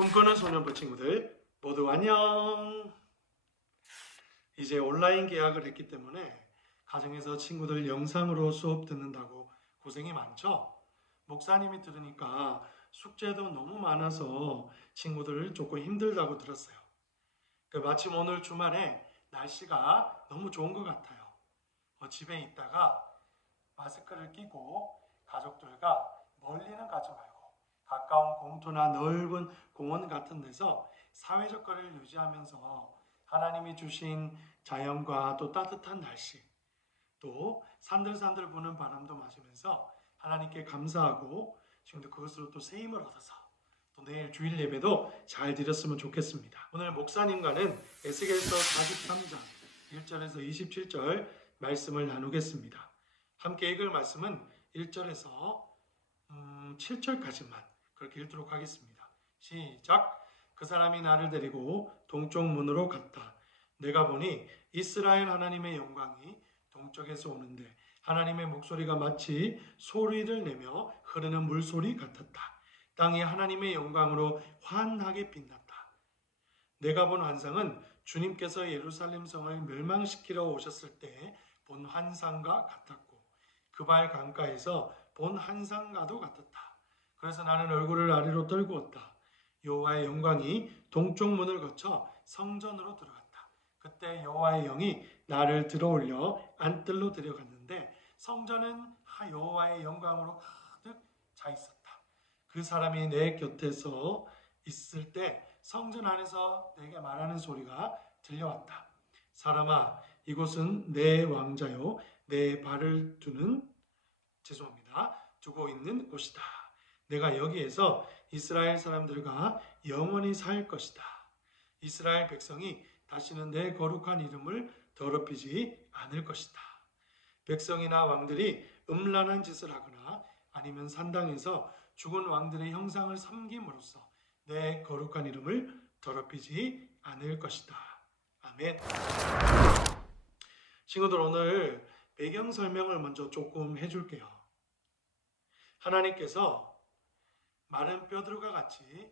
꿈꾸는 소년부 친구들 모두 안녕. 이제 온라인 개학을 했기 때문에 가정에서 친구들 영상으로 수업 듣는다고 고생이 많죠. 목사님이 들으니까 숙제도 너무 많아서 친구들 조금 힘들다고 들었어요. 마침 오늘 주말에 날씨가 너무 좋은 것 같아요. 집에 있다가 마스크를 끼고 가족들과 멀리는 가지 말고 가까운 공터나 넓은 공원 같은 데서 사회적 거리를 유지하면서 하나님이 주신 자연과 또 따뜻한 날씨, 또 산들산들 부는 바람도 맞으면서 하나님께 감사하고 지금도 그것으로 또 새 힘을 얻어서 또 내일 주일 예배도 잘 드렸으면 좋겠습니다. 오늘 목사님과는 에스겔서 43장 1절에서 27절 말씀을 나누겠습니다. 함께 읽을 말씀은 1절에서 7절까지만 그렇게 읽도록 하겠습니다. 시작! 그 사람이 나를 데리고 동쪽 문으로 갔다. 내가 보니 이스라엘 하나님의 영광이 동쪽에서 오는데 하나님의 목소리가 마치 소리를 내며 흐르는 물소리 같았다. 땅이 하나님의 영광으로 환하게 빛났다. 내가 본 환상은 주님께서 예루살렘 성을 멸망시키러 오셨을 때 본 환상과 같았고 그발 강가에서 본 환상과도 같았다. 그래서 나는 얼굴을 아래로 떨구었다. 여호와의 영광이 동쪽 문을 거쳐 성전으로 들어갔다. 그때 여호와의 영이 나를 들어올려 안뜰로 데려갔는데 성전은 여호와의 영광으로 가득 차 있었다. 그 사람이 내 곁에서 있을 때 성전 안에서 내게 말하는 소리가 들려왔다. 사람아, 이곳은 내 왕자요 내 발을 두고 있는 곳이다. 내가 여기에서 이스라엘 사람들과 영원히 살 것이다. 이스라엘 백성이 다시는 내 거룩한 이름을 더럽히지 않을 것이다. 백성이나 왕들이 음란한 짓을 하거나 아니면 산당에서 죽은 왕들의 형상을 섬김으로써 내 거룩한 이름을 더럽히지 않을 것이다. 아멘. 친구들, 오늘 배경 설명을 먼저 조금 해줄게요. 하나님께서 마른 뼈들과 같이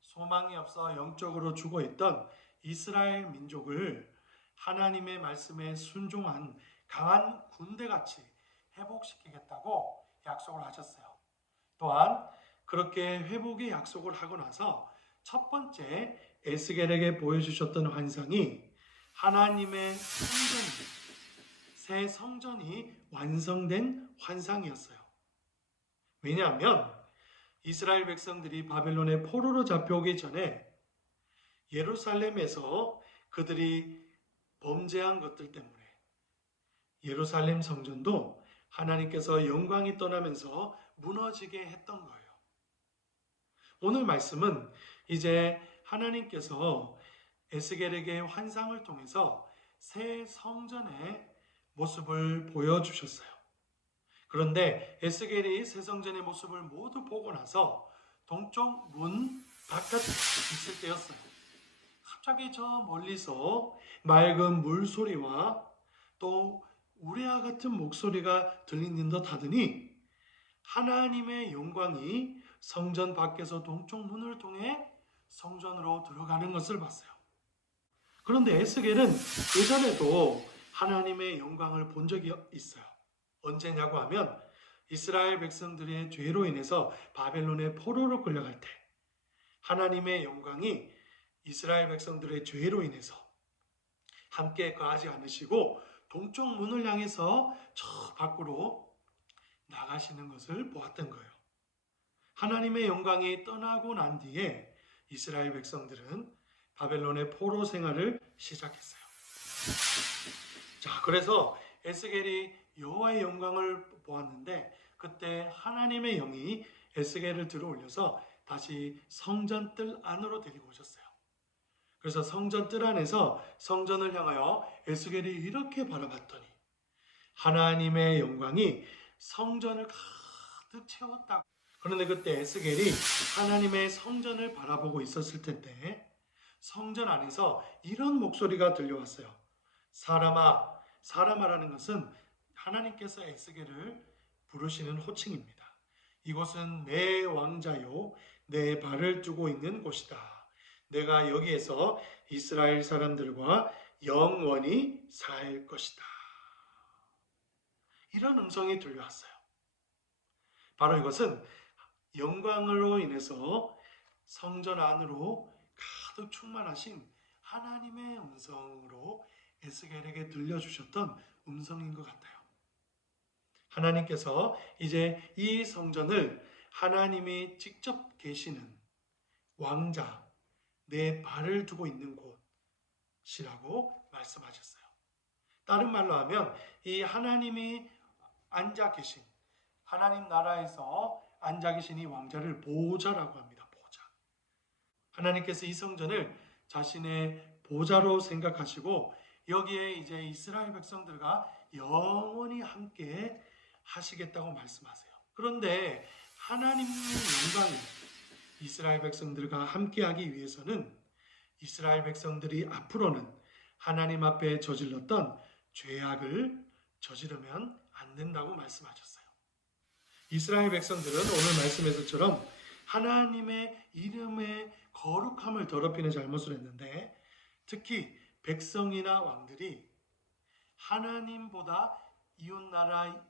소망이 없어 영적으로 죽어있던 이스라엘 민족을 하나님의 말씀에 순종한 강한 군대같이 회복시키겠다고 약속을 하셨어요. 또한 그렇게 회복의 약속을 하고 나서 첫 번째 에스겔에게 보여주셨던 환상이 하나님의 새 성전이 완성된 환상이었어요. 왜냐하면 이스라엘 백성들이 바벨론의 포로로 잡혀오기 전에 예루살렘에서 그들이 범죄한 것들 때문에 예루살렘 성전도 하나님께서 영광이 떠나면서 무너지게 했던 거예요. 오늘 말씀은 이제 하나님께서 에스겔에게 환상을 통해서 새 성전의 모습을 보여주셨어요. 그런데 에스겔이 새 성전의 모습을 모두 보고 나서 동쪽 문 바깥에 있을 때였어요. 갑자기 저 멀리서 맑은 물소리와 또 우레와 같은 목소리가 들리는 듯 하더니 하나님의 영광이 성전 밖에서 동쪽 문을 통해 성전으로 들어가는 것을 봤어요. 그런데 에스겔은 예전에도 하나님의 영광을 본 적이 있어요. 언제냐고 하면 이스라엘 백성들의 죄로 인해서 바벨론의 포로로 끌려갈 때 하나님의 영광이 이스라엘 백성들의 죄로 인해서 함께 거하지 않으시고 동쪽 문을 향해서 저 밖으로 나가시는 것을 보았던 거예요. 하나님의 영광이 떠나고 난 뒤에 이스라엘 백성들은 바벨론의 포로 생활을 시작했어요. 자, 그래서 에스겔이 여호와의 영광을 보았는데 그때 하나님의 영이 에스겔을 들어올려서 다시 성전 뜰 안으로 데리고 오셨어요. 그래서 성전 뜰 안에서 성전을 향하여 에스겔이 이렇게 바라봤더니 하나님의 영광이 성전을 가득 채웠다. 그런데 그때 에스겔이 하나님의 성전을 바라보고 있었을 텐데 성전 안에서 이런 목소리가 들려왔어요. 사람아, 사람아라는 것은 하나님께서 에스겔을 부르시는 호칭입니다. 이곳은 내 왕자요 내 발을 두고 있는 곳이다. 내가 여기에서 이스라엘 사람들과 영원히 살 것이다. 이런 음성이 들려왔어요. 바로 이것은 영광으로 인해서 성전 안으로 가득 충만하신 하나님의 음성으로 에스겔에게 들려주셨던 음성인 것 같아요. 하나님께서 이제 이 성전을 하나님이 직접 계시는 왕자, 내 발을 두고 있는 곳이라고 말씀하셨어요. 다른 말로 하면 이 하나님이 앉아 계신, 하나님 나라에서 앉아 계신 이 왕자를 보좌라고 합니다. 보좌. 하나님께서 이 성전을 자신의 보좌로 생각하시고 여기에 이제 이스라엘 백성들과 영원히 함께 하시겠다고 말씀하세요. 그런데 하나님의 영광이 이스라엘 백성들과 함께하기 위해서는 이스라엘 백성들이 앞으로는 하나님 앞에 저질렀던 죄악을 저지르면 안 된다고 말씀하셨어요. 이스라엘 백성들은 오늘 말씀에서처럼 하나님의 이름의 거룩함을 더럽히는 잘못을 했는데 특히 백성이나 왕들이 하나님보다 이웃나라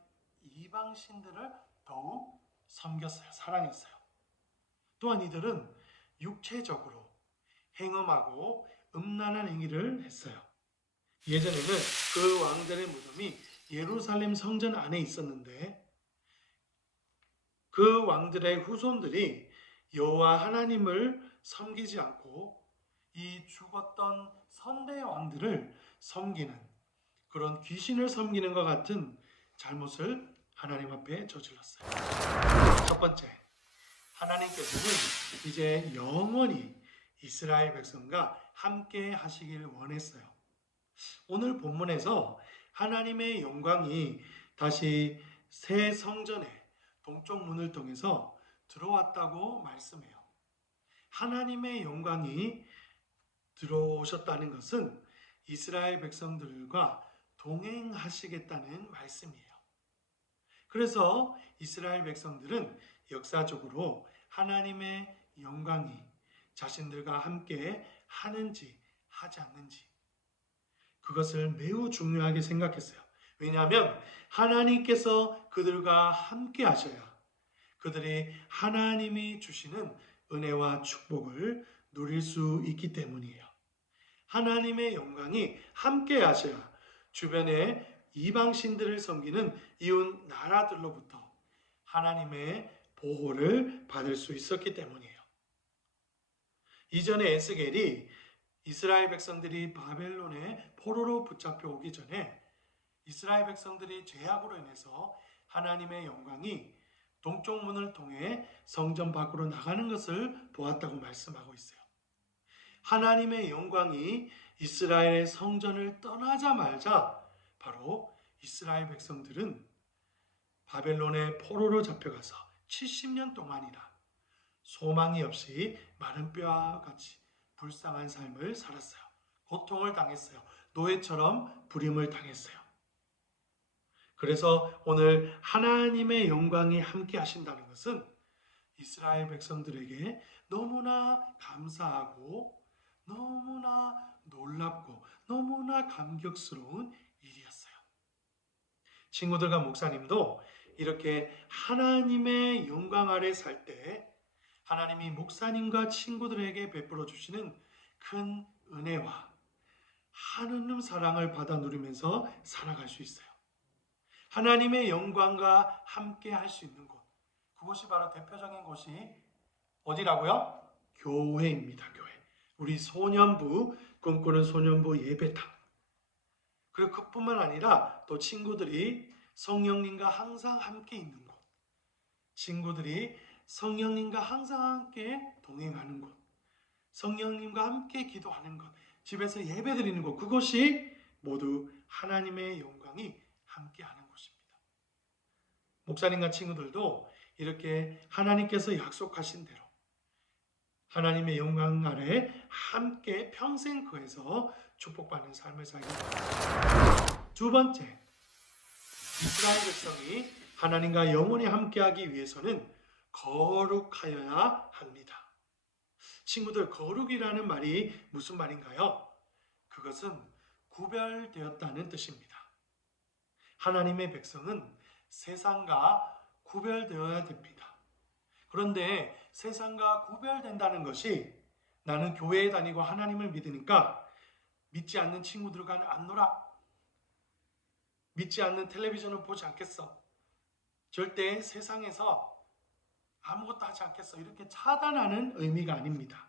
이방신들을 더욱 섬겼어요. 사랑했어요. 또한 이들은 육체적으로 행음하고 음란한 행위를 했어요. 예전에는 그 왕들의 무덤이 예루살렘 성전 안에 있었는데 그 왕들의 후손들이 여호와 하나님을 섬기지 않고 이 죽었던 선대 왕들을 섬기는 그런 귀신을 섬기는 것 같은 잘못을 하나님 앞에 저질렀어요. 첫 번째, 하나님께서는 이제 영원히 이스라엘 백성과 함께 하시길 원했어요. 오늘 본문에서 하나님의 영광이 다시 새 성전에 동쪽 문을 통해서 들어왔다고 말씀해요. 하나님의 영광이 들어오셨다는 것은 이스라엘 백성들과 동행하시겠다는 말씀이에요. 그래서 이스라엘 백성들은 역사적으로 하나님의 영광이 자신들과 함께 하는지 하지 않는지 그것을 매우 중요하게 생각했어요. 왜냐하면 하나님께서 그들과 함께 하셔야 그들이 하나님이 주시는 은혜와 축복을 누릴 수 있기 때문이에요. 하나님의 영광이 함께 하셔야 주변에 이방신들을 섬기는 이웃 나라들로부터 하나님의 보호를 받을 수 있었기 때문이에요. 이전에 에스겔이 이스라엘 백성들이 바벨론의 포로로 붙잡혀 오기 전에 이스라엘 백성들이 죄악으로 인해서 하나님의 영광이 동쪽 문을 통해 성전 밖으로 나가는 것을 보았다고 말씀하고 있어요. 하나님의 영광이 이스라엘의 성전을 떠나자마자 바로 이스라엘 백성들은 바벨론의 포로로 잡혀가서 70년 동안이나 소망이 없이 마른 뼈와 같이 불쌍한 삶을 살았어요. 고통을 당했어요. 노예처럼 부림을 당했어요. 그래서 오늘 하나님의 영광이 함께 하신다는 것은 이스라엘 백성들에게 너무나 감사하고 너무나 놀랍고 너무나 감격스러운 일이었어요. 친구들과 목사님도 이렇게 하나님의 영광 아래 살 때 하나님이 목사님과 친구들에게 베풀어 주시는 큰 은혜와 하느님 사랑을 받아 누리면서 살아갈 수 있어요. 하나님의 영광과 함께 할 수 있는 곳, 그것이 바로 대표적인 곳이 어디라고요? 교회입니다. 교회. 우리 소년부, 꿈꾸는 소년부 예배당. 그리고 그뿐만 아니라 또 친구들이 성령님과 항상 함께 있는 곳, 친구들이 성령님과 항상 함께 동행하는 곳, 성령님과 함께 기도하는 곳, 집에서 예배드리는 곳, 그것이 모두 하나님의 영광이 함께하는 곳입니다. 목사님과 친구들도 이렇게 하나님께서 약속하신 대로 하나님의 영광 아래 함께 평생 거해서 축복받는 삶을 살게 됩니다. 두 번째, 이스라엘 백성이 하나님과 영원히 함께하기 위해서는 거룩하여야 합니다. 친구들, 거룩이라는 말이 무슨 말인가요? 그것은 구별되었다는 뜻입니다. 하나님의 백성은 세상과 구별되어야 됩니다. 그런데 세상과 구별된다는 것이 나는 교회에 다니고 하나님을 믿으니까 믿지 않는 친구들과 안 놀아. 믿지 않는 텔레비전을 보지 않겠어. 절대 세상에서 아무것도 하지 않겠어. 이렇게 차단하는 의미가 아닙니다.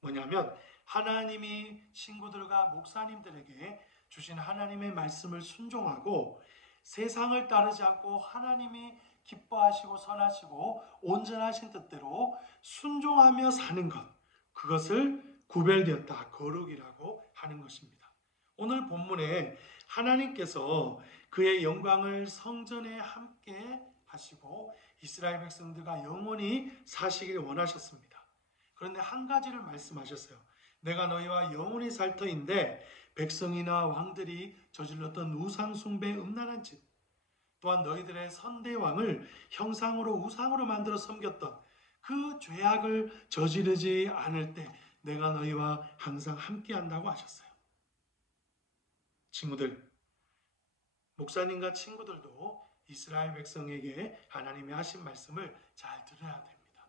뭐냐면 하나님이 친구들과 목사님들에게 주신 하나님의 말씀을 순종하고 세상을 따르지 않고 하나님이 기뻐하시고 선하시고 온전하신 뜻대로 순종하며 사는 것, 그것을 구별되었다, 거룩이라고 하는 것입니다. 오늘 본문에 하나님께서 그의 영광을 성전에 함께 하시고 이스라엘 백성들과 영원히 사시길 원하셨습니다. 그런데 한 가지를 말씀하셨어요. 내가 너희와 영원히 살 터인데 백성이나 왕들이 저질렀던 우상 숭배 음란한 짓, 또한 너희들의 선대왕을 형상으로 우상으로 만들어 섬겼던 그 죄악을 저지르지 않을 때 내가 너희와 항상 함께 한다고 하셨어요. 친구들, 목사님과 친구들도 이스라엘 백성에게 하나님이 하신 말씀을 잘 들어야 됩니다.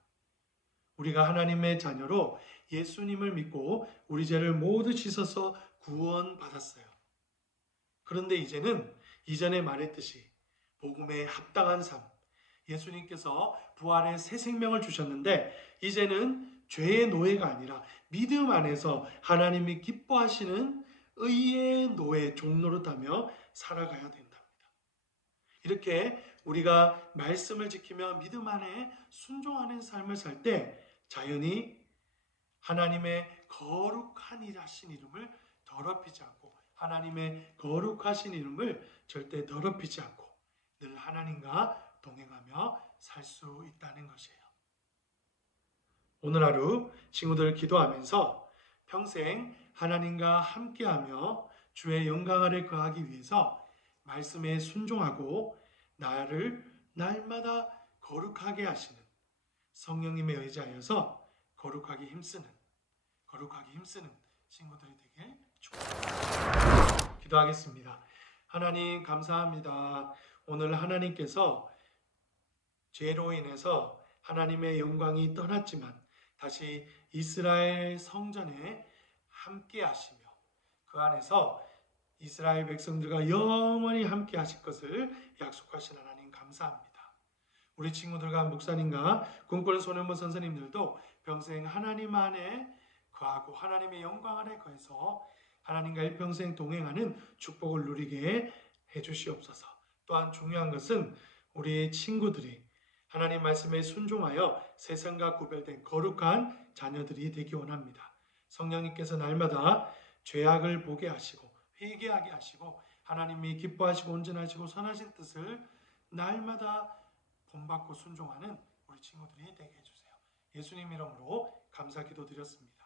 우리가 하나님의 자녀로 예수님을 믿고 우리 죄를 모두 씻어서 구원받았어요. 그런데 이제는 이전에 말했듯이 복음에 합당한 삶, 예수님께서 부활의 새 생명을 주셨는데 이제는 죄의 노예가 아니라 믿음 안에서 하나님이 기뻐하시는 의의 노예, 종노릇하며 살아가야 된답니다. 이렇게 우리가 말씀을 지키며 믿음 안에 순종하는 삶을 살 때 자연히 하나님의 거룩한 일하신 이름을 더럽히지 않고 하나님의 거룩하신 이름을 절대 더럽히지 않고 늘 하나님과 동행하며 살 수 있다는 것이에요. 오늘 하루 친구들 기도하면서 평생 하나님과 함께하며 주의 영광 아래 거하기 위해서 말씀에 순종하고 나를 날마다 거룩하게 하시는 성령님의 의지하여서 거룩하기 힘쓰는 친구들이 되길 축복합니다. 기도하겠습니다. 하나님 감사합니다. 오늘 하나님께서 죄로 인해서 하나님의 영광이 떠났지만 다시 이스라엘 성전에 함께 하시며 그 안에서 이스라엘 백성들과 영원히 함께 하실 것을 약속하신 하나님 감사합니다. 우리 친구들과 목사님과 꿈꾸는 소년부 선생님들도 평생 하나님 안에 거하고 하나님의 영광 안에 거해서 하나님과 일평생 동행하는 축복을 누리게 해주시옵소서. 또한 중요한 것은 우리 친구들이 하나님 말씀에 순종하여 세상과 구별된 거룩한 자녀들이 되기 원합니다. 성령님께서 날마다 죄악을 보게 하시고 회개하게 하시고 하나님이 기뻐하시고 온전하시고 선하신 뜻을 날마다 본받고 순종하는 우리 친구들이 되게 해주세요. 예수님 이름으로 감사 기도드렸습니다.